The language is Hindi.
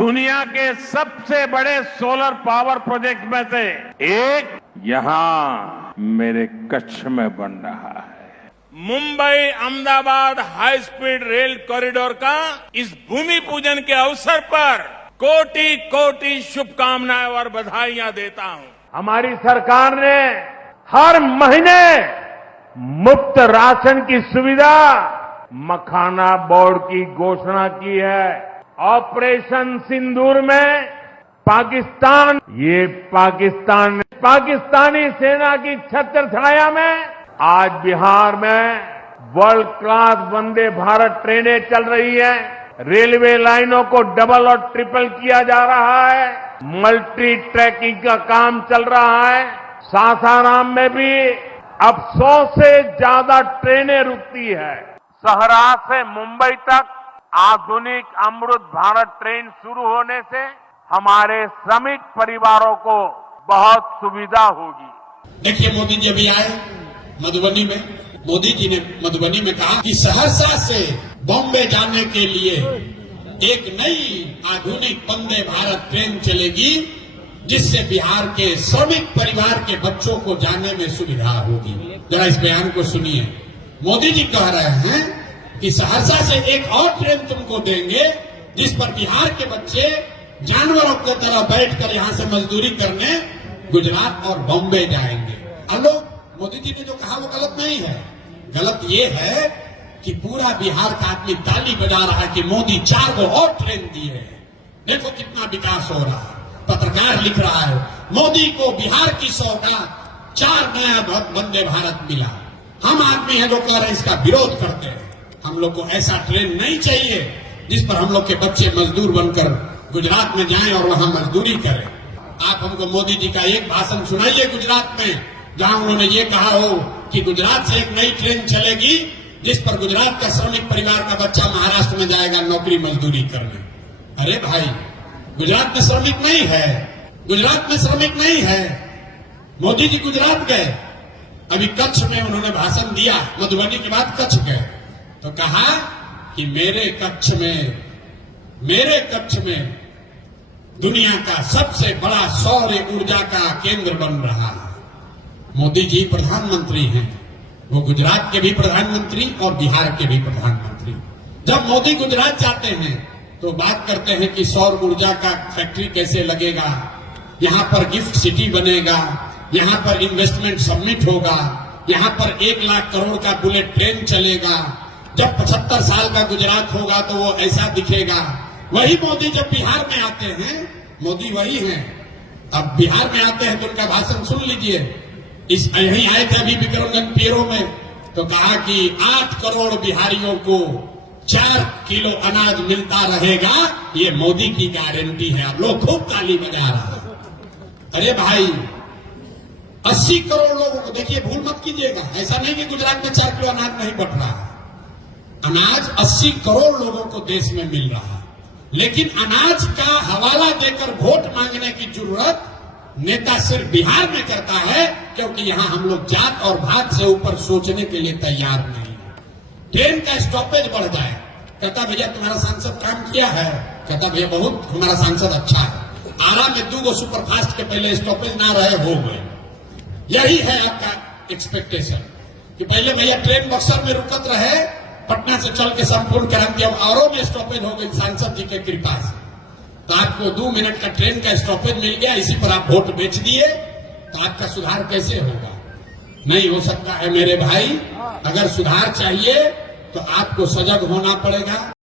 दुनिया के सबसे बड़े सोलर पावर प्रोजेक्ट में से एक यहां मेरे कच्छ में बन रहा है। Mumbai Ahmedabad high speed rail corridor का इस भूमि पूजन के अवसर पर कोटि कोटि शुभकामनाएं और बधाइयां देता हूं। हमारी सरकार ने हर महीने मुफ्त राशन की सुविधा मखाना बोर्ड की घोषणा की है। ऑपरेशन सिंदूर में पाकिस्तानी सेना की छत्रछाया में आज बिहार में वर्ल्ड क्लास वंदे भारत ट्रेनें चल रही है। रेलवे लाइनों को डबल और ट्रिपल किया जा रहा है। मल्टी ट्रैकिंग का काम चल रहा है। सासाराम में भी अब 100 से ज्यादा ट्रेनें रुकती है। सहरा से मुंबई तक आधुनिक अमृत भारत ट्रेन शुरू होने से हमारे श्रमिक परिवारों को बहुत सुविधा होगी। देखिए, मोदी जी अभी आए मधुबनी में। मोदी जी ने मधुबनी में कहा कि सहरसा से बॉम्बे जाने के लिए एक नई आधुनिक वंदे भारत ट्रेन चलेगी, जिससे बिहार के श्रमिक परिवार के बच्चों को जाने में सुविधा होगी। जरा इस बयान को सुनिए। मोदी जी कह रहे हैं कि सहरसा से एक और ट्रेन तुमको देंगे, जिस पर बिहार के बच्चे जानवरों की तरह बैठकर यहाँ से मजदूरी करने गुजरात और बॉम्बे जाएंगे। हेलो, मोदी जी ने जो कहा वो गलत नहीं है। गलत ये है कि पूरा बिहार का आदमी ताली बजा रहा है कि मोदी 4 को और ट्रेन दिए हैं। देखो कितना विकास हो रहा है। पत्रकार लिख रहा है, मोदी को बिहार की सौगात 4 नया वंदे भारत मिला। हम आदमी हैं जो कह रहे हैं इसका विरोध करते हैं। हम लोग को ऐसा ट्रेन नहीं चाहिए जिस पर हम लोग के बच्चे मजदूर बनकर गुजरात में जाएं और वहां मजदूरी करें। आप हमको मोदी जी का एक भाषण सुनाइए गुजरात में, जहां उन्होंने ये कहा हो कि गुजरात से एक नई ट्रेन चलेगी, जिस पर गुजरात का श्रमिक परिवार का बच्चा महाराष्ट्र में जाएगा नौकरी मजदूरी करने। अरे भाई, गुजरात में श्रमिक नहीं है, गुजरात में श्रमिक नहीं है। मोदी जी गुजरात गए, अभी कच्छ में उन्होंने भाषण दिया, मधुबनी के बाद कच्छ गए तो कहा कि मेरे कच्छ में दुनिया का सबसे बड़ा सौर ऊर्जा का केंद्र बन रहा है। मोदी जी प्रधानमंत्री हैं, वो गुजरात के भी प्रधानमंत्री और बिहार के भी प्रधानमंत्री। जब मोदी गुजरात जाते हैं तो बात करते हैं कि सौर ऊर्जा का फैक्ट्री कैसे लगेगा, यहाँ पर गिफ्ट सिटी बनेगा, यहाँ पर इन्वेस्टमेंट समिट होगा, यहाँ पर 1 लाख करोड़ का बुलेट ट्रेन चलेगा। जब 75 साल का गुजरात होगा तो वो ऐसा दिखेगा। वही मोदी जब बिहार में आते हैं, मोदी वही हैं। अब बिहार में आते हैं तो उनका भाषण सुन लीजिए। यहीं आए थे अभी विक्रमगंज पीरो में, तो कहा कि 8 करोड़ बिहारियों को 4 किलो अनाज मिलता रहेगा, ये मोदी की गारंटी है। अब लोग खूब ताली बजा रहा है। अरे भाई, 80 करोड़ लोगों को, देखिए भूल मत कीजिएगा, ऐसा नहीं कि गुजरात में 4 किलो अनाज नहीं बट रहा है। अनाज 80 करोड़ लोगों को देश में मिल रहा है। लेकिन अनाज का हवाला देकर वोट मांगने की जरूरत नेता सिर्फ बिहार में करता है, क्योंकि यहां हम लोग जात और भात से ऊपर सोचने के लिए तैयार नहीं है। ट्रेन का स्टॉपेज बढ़ जाए, कहता भैया तुम्हारा सांसद काम किया है, कहता भैया बहुत हमारा सांसद अच्छा है। आरा में 2 सुपरफास्ट के पहले स्टॉपेज ना रहे, हो गए। यही है आपका एक्सपेक्टेशन कि पहले भैया ट्रेन बक्सर में रुकत रहे, पटना से चल के संपूर्ण क्रांति, अब औरों में स्टॉपेज हो गई सांसद जी के कृपा से। तो आपको 2 मिनट का ट्रेन का स्टॉपेज मिल गया, इसी पर आप वोट बेच दिए, तो आपका सुधार कैसे होगा? नहीं हो सकता है मेरे भाई। अगर सुधार चाहिए तो आपको सजग होना पड़ेगा।